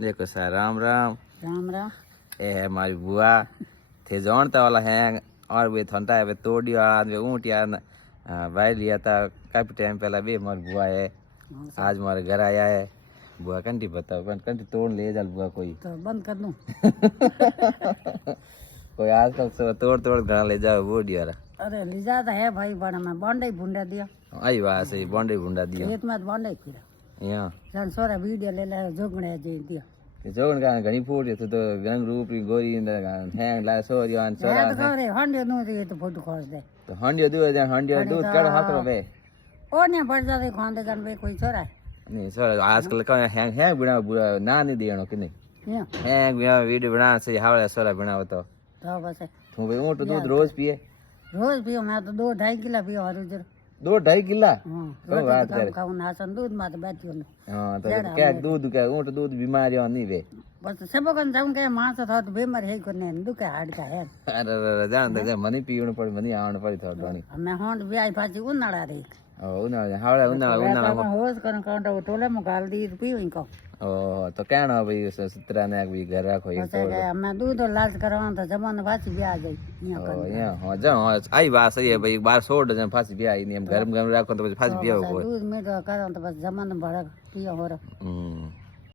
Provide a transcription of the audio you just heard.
देखो सर राम राम राम राम। ए है हमारी बुआ थे जानता वाला है और वे थंटा है वे तोड़ी आज वे ऊँट यार भाई लिया था काफी टाइम पहला भी हमारी बुआ है आज हमारे घर आया है बुआ कंटी बताओ कंटी तोड़ ले जाल बुआ कोई तो बंद कर दूं? कोई आजकल सब तोड़ तोड़ घर ले जाओ वो डियारा अरे ले जाता है भाई बड़ा में बॉन्डे भुंडा दिया आई बात सही बॉन्डे भुंडा दिया खेत में बॉन्डे फिर यहाँ जान सोरा वीडियो ले ले जोगणे जे दिया जोगन का घनी फूट तो रंग रूपी गोरी हैंग ला सोरी आन है सोरा तो करे हंडे नो दे तो फोटो खींच दे तो हंडियो दूध कड़ हाकरो बे ओ ने बढ़ जाते खांदे जान बे कोई छोरा नहीं सर आजकल का हैंग हैंग बना बुरा ना नहीं देनो कि नहीं ये हैंग बिना वीडियो बना से हावड़ा सोरा बनाओ तो बस तू भाई ऊँट दूध रोज पिए रोज पियो मैं तो 2-2.5 किलो पियो हर रोज 2-2.5 किला हां तो बात कर खाऊं नासन दूध में तो बैठियो ने हाँ तो क्या दूध क्या ऊँट दूध बीमारी नहीं वे बस सब कन जाऊं के मांस था तो बीमार है कोने दुख हाड का है अरे जान दे मनी पीवण पड़ मनी आवण पड़ी थोड़ घणी मैं होंड ब्याई पाची उनाड़ा रे उन्हाळा हावड़ा उन्हाळा होश कन कांटा टोले में गाल दी पीओ इनको ओ तो कहना भाई सतरा ने भी घर रखो ये तो मैं दूध और लाज करवा तो जमान पाची ब्याह गई यहाँ ओ यहाँ हाँ जा हाँ आई बात सही है भाई बाहर छोड़ दे फांसी भी आई नहीं हम गरम गरम रखो तो फांसी भी हो दूध मीठो करो तो बस जमान भड़क पियो हो रहा